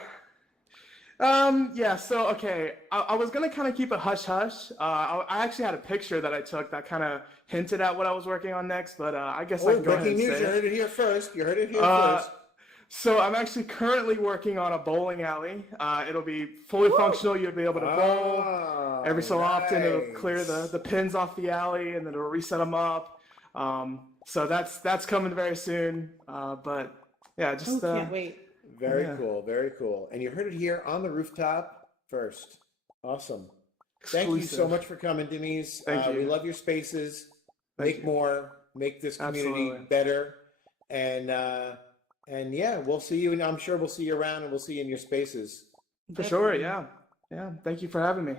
so okay, I was gonna kind of keep it hush hush. I actually had a picture that I took that kind of hinted at what I was working on next, but I guess I Oh, can go ahead breaking and news! say You it. heard it here first. You heard it here Uh, first. So I'm actually currently working on a bowling alley. It'll be fully functional. You'll be able to bowl. Oh, Every so often, it'll nice. clear the pins off the alley, and then it'll reset them up. So that's coming very soon. But yeah, Oh, just can't wait. Very Yeah. cool, very cool. And you heard it here on the rooftop first. Awesome. Thank you so Exclusive. much for coming, Denise. Thank you. We love your spaces. Thank Make you. more. Make this community Absolutely. better. And yeah, we'll see you. And I'm sure we'll see you around, and we'll see you in your spaces. for sure. Yeah. Thank you for having me.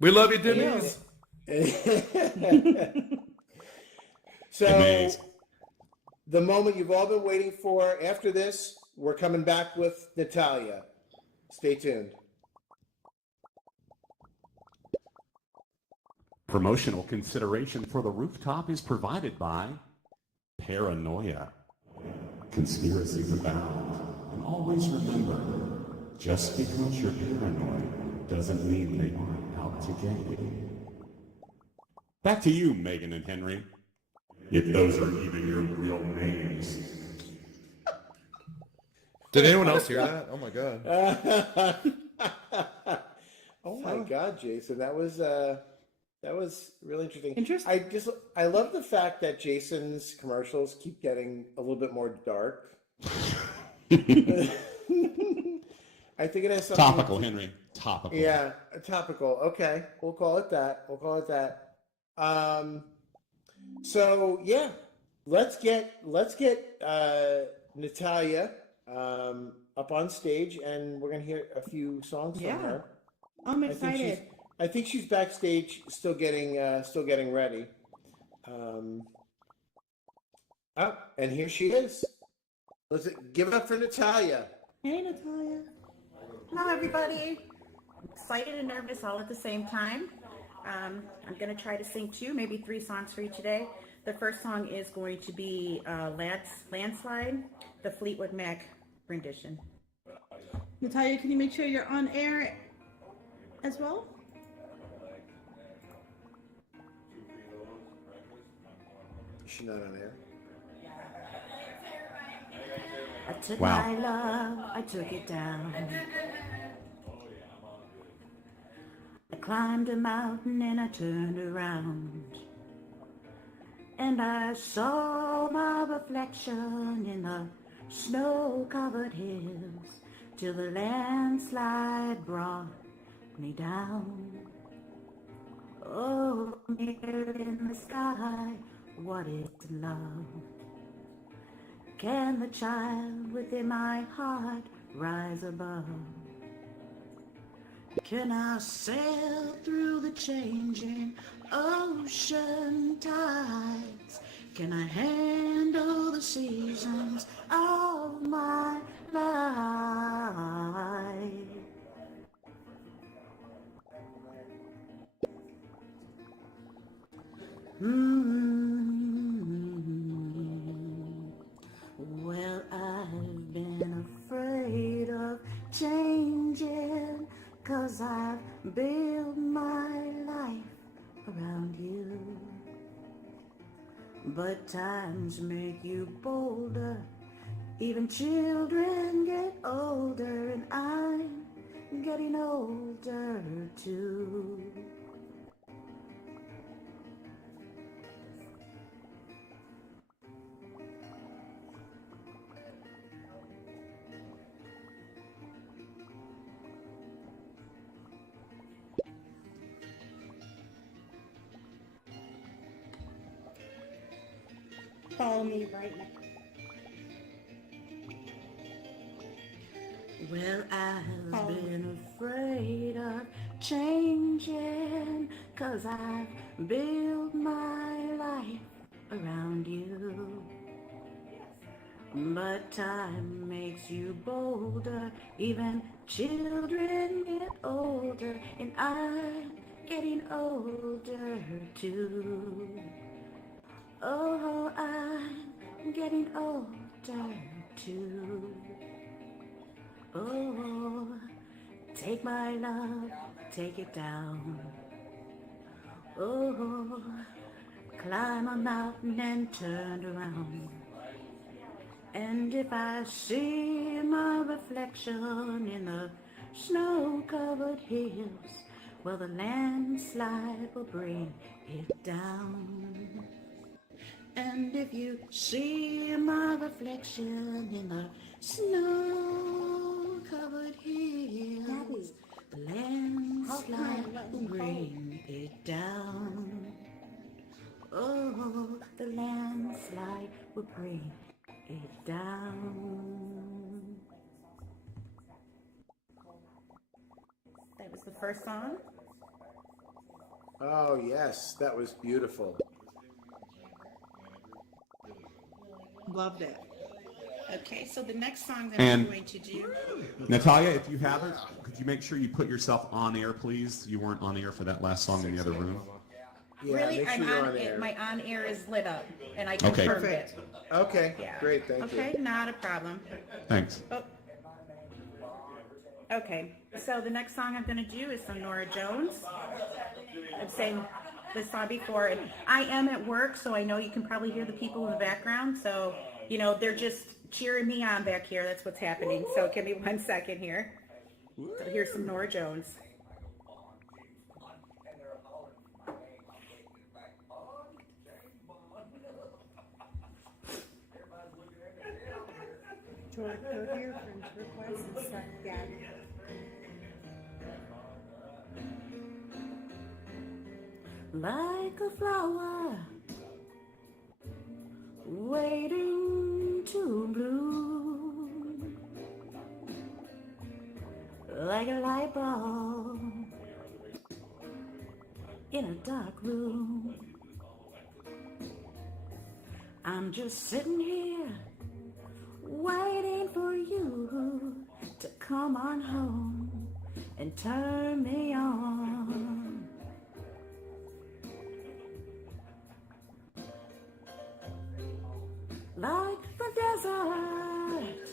We love you, Denise. So, Amazing. the moment you've all been waiting for. After this, we're coming back with Natalia. Stay tuned. Promotional consideration for the Rooftop is provided by Paranoia. Conspiracies abound. And always remember, just because you're paranoid doesn't mean they aren't out to get you. Back to you, Megan and Henry. If those are even your real names. Did anyone else hear that? Oh my god. Oh my God, Jason, that was really interesting. Interesting. I love the fact that Jason's commercials keep getting a little bit more dark. I think it has something Topical, Henry. Topical. Yeah, topical. Okay, we'll call it that. So yeah, let's get Natalia up on stage, and we're gonna hear a few songs Yeah. from her. I'm I think excited. she's backstage, still getting ready. Oh, and here she is. Let's give it up for Natalia. Hey, Natalia. Hello, everybody. I'm excited and nervous all at the same time. I'm going to try to sing maybe 3 songs for you today. The first song is going to be Landslide, the Fleetwood Mac rendition. Natalia, can you make sure you're on air as well? Is she not on air? I took Wow. my love, I took it down. I climbed a mountain and I turned around. And I saw my reflection in the snow-covered hills till the landslide brought me down. Oh, mirror in the sky, what is love? Can the child within my heart rise above? Can I sail through the changing ocean tides? Can I handle the seasons of my life? Well, I've been afraid of changing, 'cause I've built my life around you. But times make you bolder, even children get older, and I'm getting older too. Follow me right now. Well, I've been afraid of changing, 'cause I've built my life around you. But time makes you bolder, even children get older, and I'm getting older too. Oh, I'm getting older too. Oh, take my love, take it down. Oh, climb a mountain and turn around. And if I see my reflection in the snow-covered hills, well, the landslide will bring it down. And if you see my reflection in the snow-covered hills, the landslide will bring it down. Oh, the landslide will bring it down. That was the first song. Oh yes, that was beautiful. Loved it. Okay, so the next song that And- I'm going to do. Natalia, if you haven't, could you make sure you put yourself on air, please? You weren't on air for that last song in the other room. Yeah, Really, make sure I'm you're on, on air. my on air is lit up and I Okay. confirmed Perfect. it. Okay, Yeah. great, thank you. Okay, not a problem. Thanks. Oh. Okay, so the next song I'm going to do is some Nora Jones. I've sang this song before, and I am at work, so I know you can probably hear the people in the background. So, you know, they're just cheering me on back here. That's what's happening. So give me 1 second here. So here's some Nora Jones. George, go to your friend's request and select Gabby. Like a flower waiting to bloom, like a light bulb in a dark room. I'm just sitting here waiting for you to come on home and turn me on. Like the desert,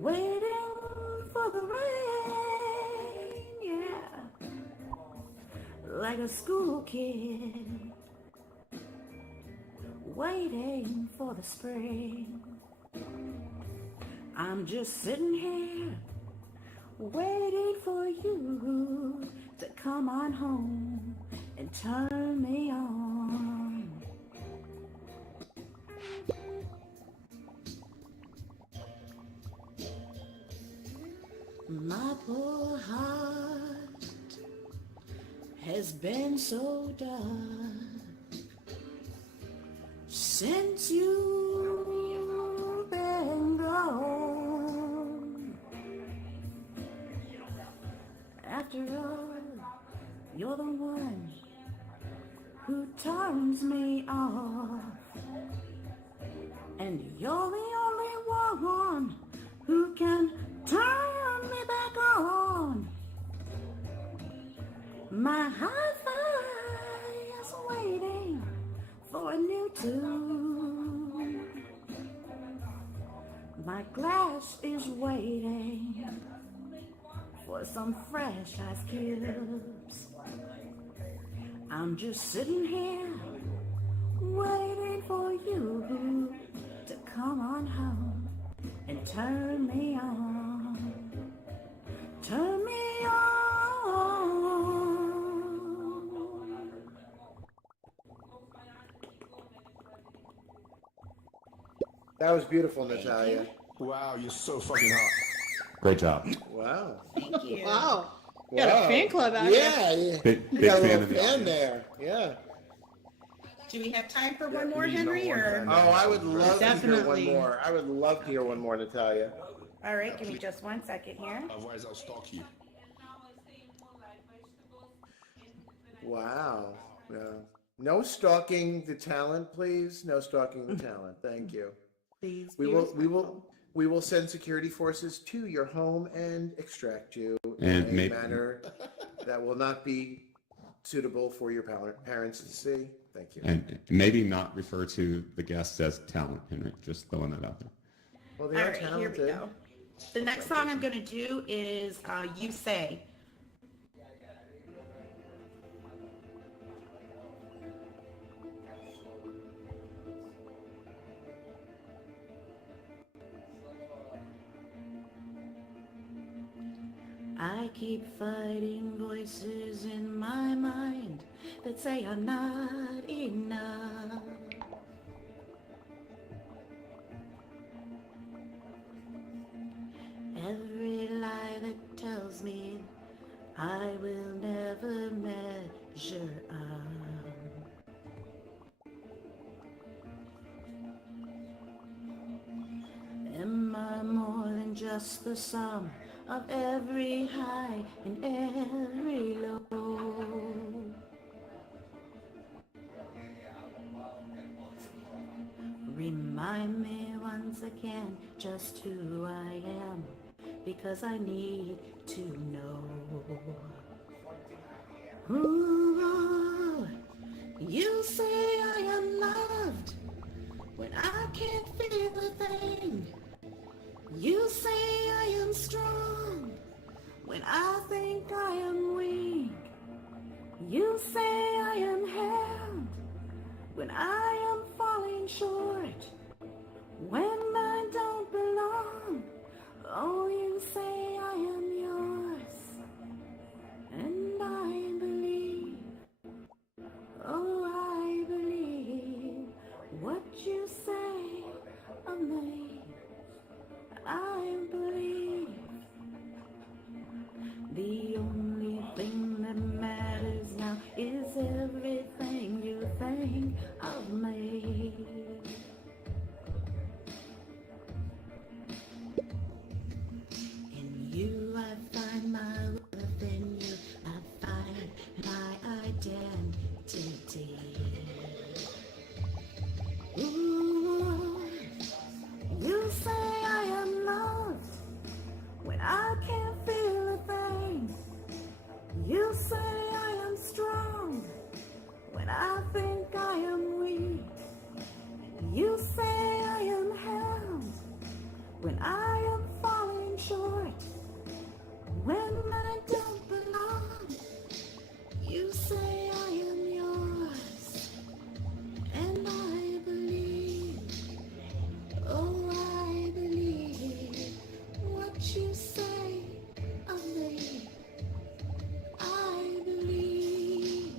waiting for the rain, yeah. Like a school kid, waiting for the spring. I'm just sitting here, waiting for you to come on home and turn me on. My poor heart has been so dark since you've been gone. After all, you're the one who turns me off, and you're the only one who can turn me back on. My hi-fi is waiting for a new tune. My glass is waiting for some fresh ice cubes. I'm just sitting here waiting for you to come on home and turn me on. Turn me on. That was beautiful, Natalia. Wow, you're so fucking hot. Great job. Wow. Thank you. Wow. Got a fan club out here. Yeah, yeah. Big You got a fan little of the fan audience. there. Yeah. Do we have time for one Yeah, more, please, no Henry? one Or time. Oh, I would love to hear one Definitely. more. I would love to hear one more, Natalia. all right, give me just 1 second here. Otherwise, I'll stalk you. Wow. Yeah. No stalking the talent, please. No stalking the talent. Thank you. Please We be we will send security forces to your home and extract you And in a maybe- manner that will not be suitable for your parents to see. Thank you. And maybe not refer to the guests as talent, Henry. Just throwing that out there. Well, All they are right, here talented. we go. The next song I'm going to do is You Say. I keep fighting voices in my mind that say I'm not enough. Every lie that tells me I will never measure up. Am I more than just the sum of every high and every low? Remind me once again just who I am, because I need to know. Ooh, when I am falling short, when I don't belong. Oh, you say I am yours, and I believe, oh, I believe what you say of me. I believe the only thing that matters now is everything you think of me. In you I find my worth, in you I find my identity. Ooh, you say I am loved when I can't feel a thing. You say I am strong when I think I am weak. You say I am held when I am falling short, when I don't belong. You say I am yours, and I believe, oh, I believe what you say of me. I believe.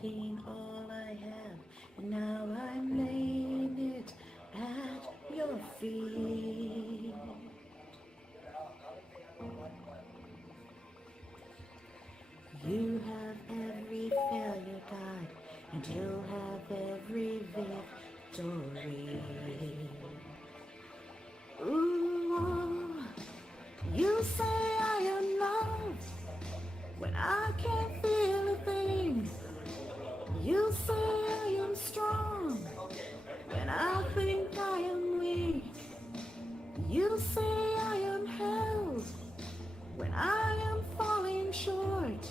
Being all I have, and now I'm laying it at your feet. You have every failure, God, and you'll have every victory. Ooh, you say I am loved when I can't feel a thing. You say I am strong when I think I am weak. You say I am held when I am falling short,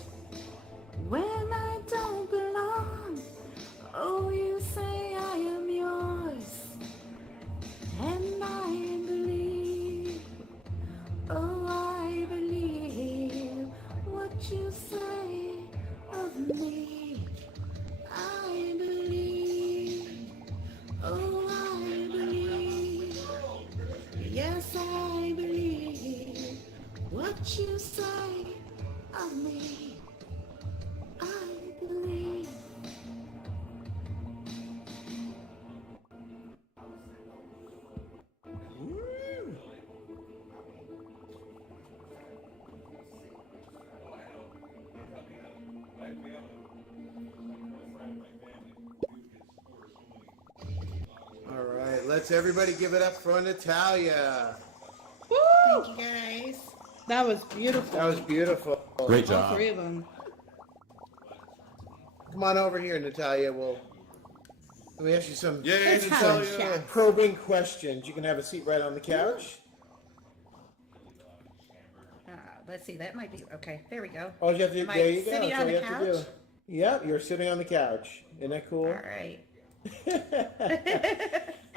when I don't belong. Oh, you say I am yours, and I believe, oh, I believe what you say of me. I believe, oh, I believe, yes, I believe what you say of me. I believe. All right, let's everybody give it up for Natalia. Woo! Thank you, guys. That was beautiful. That was beautiful. Great All job. three of them. Come on over here, Natalia. Let me ask you some Yay, some Natalia! probing questions. You can have a seat right on the couch. Let's see, that might be, okay, there we go. All you have to do, Am I there you go. sitting That's on all you the have to do. couch? Yep, you're sitting on the couch. Isn't that cool? All right.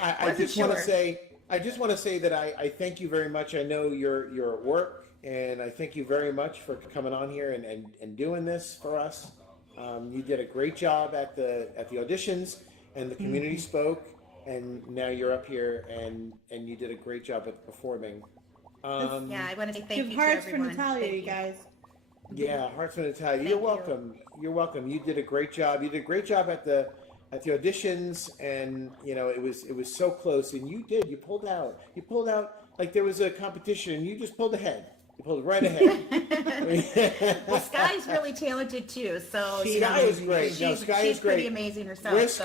I just want to say that I thank you very much. I know you're at work, and I thank you very much for coming on here and doing this for us. You did a great job at the auditions, and the community spoke, and now you're up here, and you did a great job at performing. Yeah, I want to say thank Give you to hearts for everyone. Natalia, Thank you guys. Yeah, hearts for Natalia. Thank You're you. welcome. You're welcome. You did a great job. You did a great job at the auditions, and it was so close. And you pulled out. You pulled out like there was a competition, and you just pulled ahead. You pulled right ahead. Well, Sky's really talented too, so Sky is great. She's, No, Sky she's is great. pretty amazing herself. Where's so.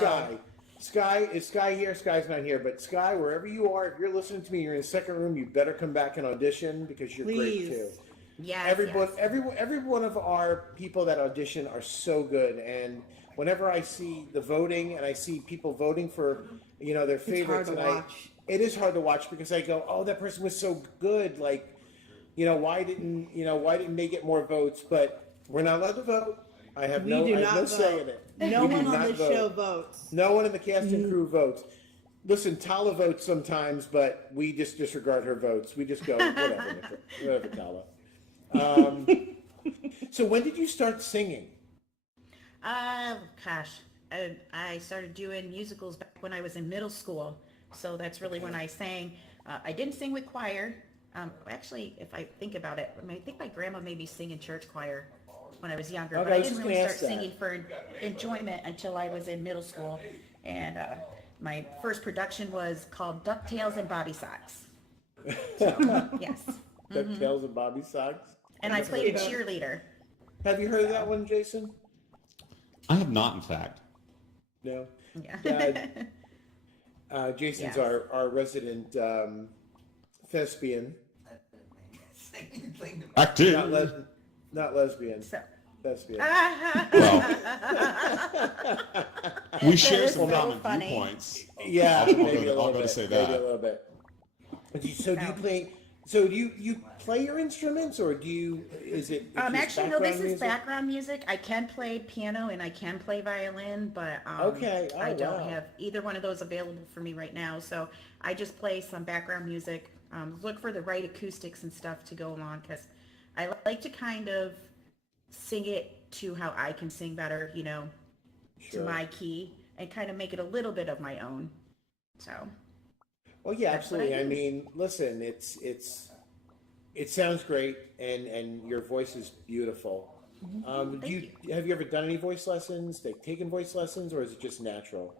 Sky? Is Sky here? Sky's not here. But Sky, wherever you are, if you're listening to me, you're in the second room. You better come back and audition because you're Please. great too. Yes, Everyone, yes. every one of our people that audition are so good, and whenever I see the voting and I see people voting for, their favorites, hard to and watch. it is hard to watch because I go, oh, that person was so good, like, why didn't they get more votes? But we're not allowed to vote. I have We no, do I have not no vote. say in it. No We do one on not this vote. show votes. No one in the cast and crew votes. Listen, Tala votes sometimes, but we just disregard her votes. We just go, whatever, Tala. So when did you start singing? Gosh, I started doing musicals back when I was in middle school. So that's really when I sang. I didn't sing with choir. Actually, if I think about it, I think my grandma made me sing in church choir when I was younger, Okay, but I I was didn't just really gonna start ask that. singing for enjoyment until I was in middle school. And my first production was called DuckTales and Bobby Socks. So, yes. DuckTales and Bobby Socks. And I played a cheerleader. Have you heard of that one, Jason? I have not, in fact. No. Yeah. Jason's Yes. our resident thespian. Active. Not lesbian. So. Thespian. Well, we share is some so common funny. viewpoints. Yeah, I'll maybe go a little to bit. say Maybe a that. little bit. So do you play? So do you play your instruments, or do you? Is it? It's just Actually, no, this background is music? background music. I can play piano and I can play violin, but Okay. Oh, I don't wow. have either one of those available for me right now. So I just play some background music, look for the right acoustics and stuff to go along, because I like to kind of sing it to how I can sing better, Sure. to my key, and kind of make it a little bit of my own. So, Well, yeah, That's what I absolutely. I do. mean, listen, it sounds great, and your voice is beautiful. Have you ever done any voice lessons? Like taken voice lessons, or is it just natural?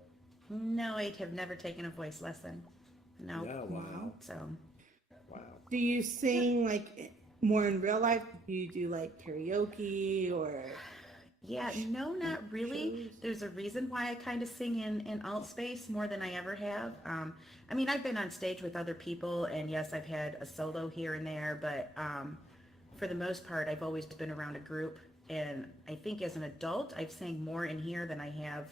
no, I have never taken a voice lesson. No. No, wow, So, wow. Do you sing like more in real life? Do you do like karaoke or? yeah, no, not really. There's a reason why I kind of sing in alt space more than I ever have. I mean, I've been on stage with other people, and yes, I've had a solo here and there, but for the most part, I've always been around a group. And I think as an adult, I've sang more in here than I have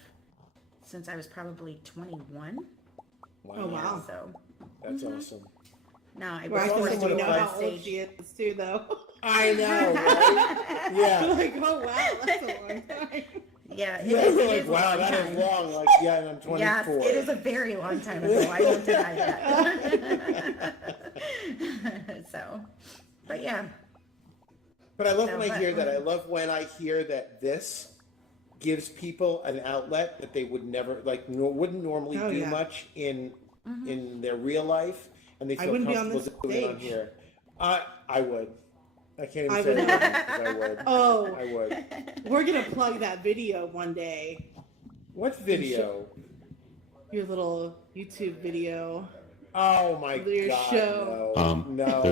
since I was probably 21. Wow. Oh, wow. So, That's awesome. no, I Well, I was can forced let to you go know on how old stage. she is too, though. I know, right? Yeah. Like, oh wow, that's a long time. Yeah, it Yeah, is, you're it like, is a wow, long that time. is long. Like, yeah, and I'm 24. Yes, it is a very long time ago. I won't deny that. So, but yeah. But I love So, when I but- hear that. I love when I hear that this gives people an outlet that they would never wouldn't normally Oh, do yeah. much in their real life, and they I feel wouldn't be on comfortable this doing it on stage. here. I would. I can't even I say would. that because I would. Oh, I would. we're gonna plug that video one day. What video? Your little YouTube video. Oh my Your God! show. No,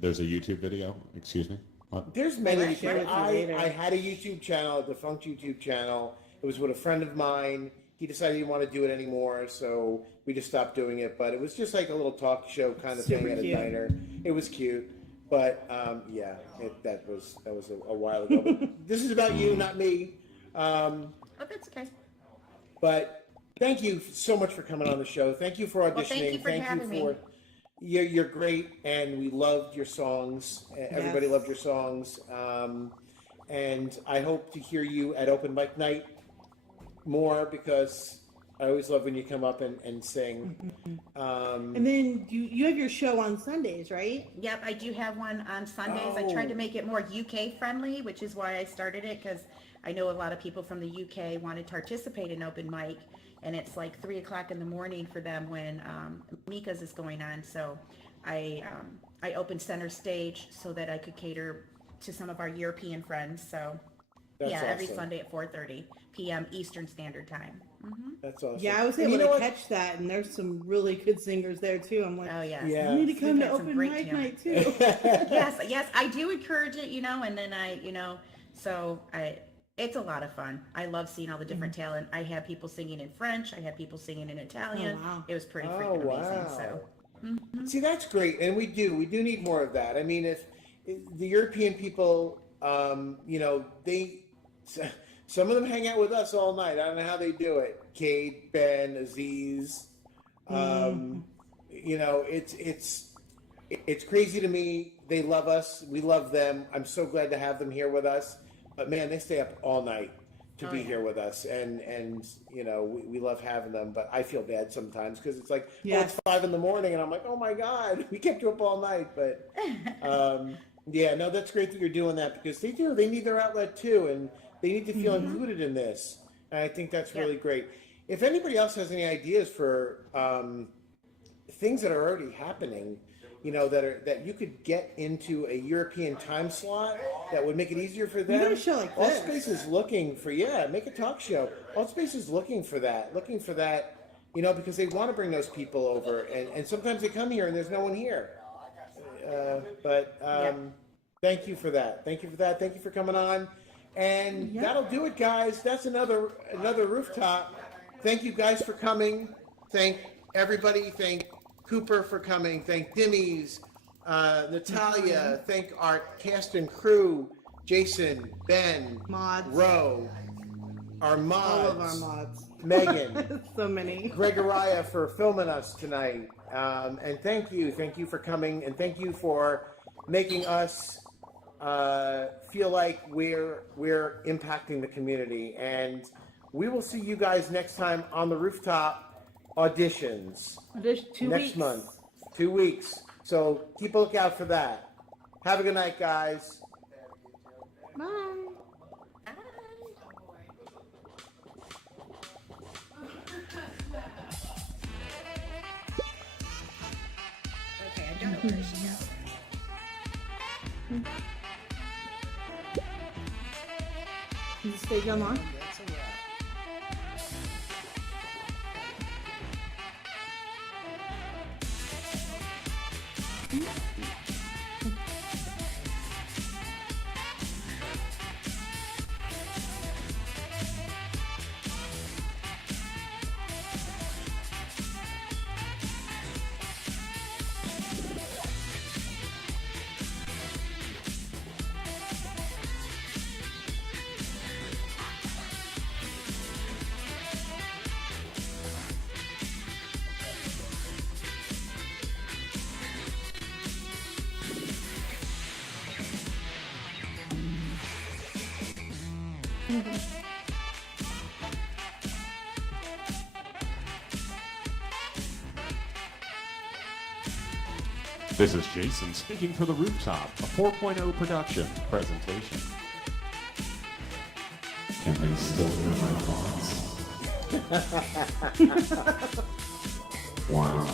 There's a YouTube video. Excuse me. What? There's many. I'll share with you later. I had a YouTube channel, a defunct YouTube channel. It was with a friend of mine. He decided he didn't want to do it anymore, so we just stopped doing it. But it was just like a little talk show kind of Super thing at a cute. diner. It was cute, but yeah, that was a while ago. But this is about you, not me. Oh, that's okay. But thank you so much for coming on the show. Thank you for auditioning. Well, thank you for having me. You're great, and we loved your songs. Everybody Yes. loved your songs, and I hope to hear you at open mic night more, because I always love when you come up and sing. And then you have your show on Sundays, right? Yep, I do have one on Sundays. I tried to make it more UK friendly, which is why I started it, because I know a lot of people from the UK wanted to participate in open mic, and it's like 3 o'clock in the morning for them when Mika's is going on. So I opened center stage so that I could cater to some of our European friends. So That's yeah, every awesome. Sunday at 4:30 p.m. Eastern Standard Time. That's awesome. Yeah, I was And able you know to what? catch that, and there's some really good singers there too. I'm like, Oh yes. Yeah. I need to We've come to got some open great mic talent. night too. yes, I do encourage it, and then it's a lot of fun. I love seeing all the different talent. I had people singing in French. I had people singing in Italian. Oh, wow. It was pretty Oh, freaking wow. amazing. So See, that's great, and we do need more of that. I mean, if the European people, some of them hang out with us all night. I don't know how they do it. Kate, Ben, Aziz, it's crazy to me. They love us. We love them. I'm so glad to have them here with us. But man, they stay up all night to be here with us, and we love having them. But I feel bad sometimes because it's like, Yes. it's 5 a.m, and I'm like, oh my God, we kept you up all night. But Yeah, no, that's great that you're doing that because they do. They need their outlet too, and they need to feel included in this. And I think that's really great. If anybody else has any ideas for things that are already happening, you know, that you could get into a European time slot that would make it easier for them. Even a show like this. Allspace is looking for make a talk show. Allspace is looking for that, you know, because they want to bring those people over, and sometimes they come here and there's no one here. Thank you for that. Thank you for that. Thank you for coming on. And that'll do it, guys. That's another rooftop. Thank you guys for coming. Thank everybody. Thank Cooper for coming. Thank Dimmies, Natalia. Thank our cast and crew, Jason, Ben, Mods. Ro, our mods. All of our mods. Megan. So many. Gregoria for filming us tonight. And thank you for coming, and thank you for making us feel like we're impacting the community. And we will see you guys next time on the Rooftop auditions. 2 next weeks. month. 2 weeks. So keep a lookout for that. Have a good night, guys. Bye. Okay, I don't know where she is. Is the stage unlocked? This is Jason speaking for the Rooftop, a 4.0 production presentation. Can they still hear my thoughts? Wow.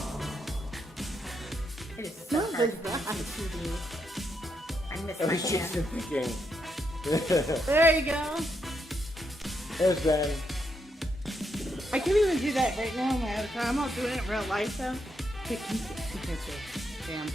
It is so What hard was to that? watch TV. I miss I my was just hand. thinking. There you go. There's Ben. I can't even do that right now in my avatar. I'm not doing it in real life though. Okay, damn.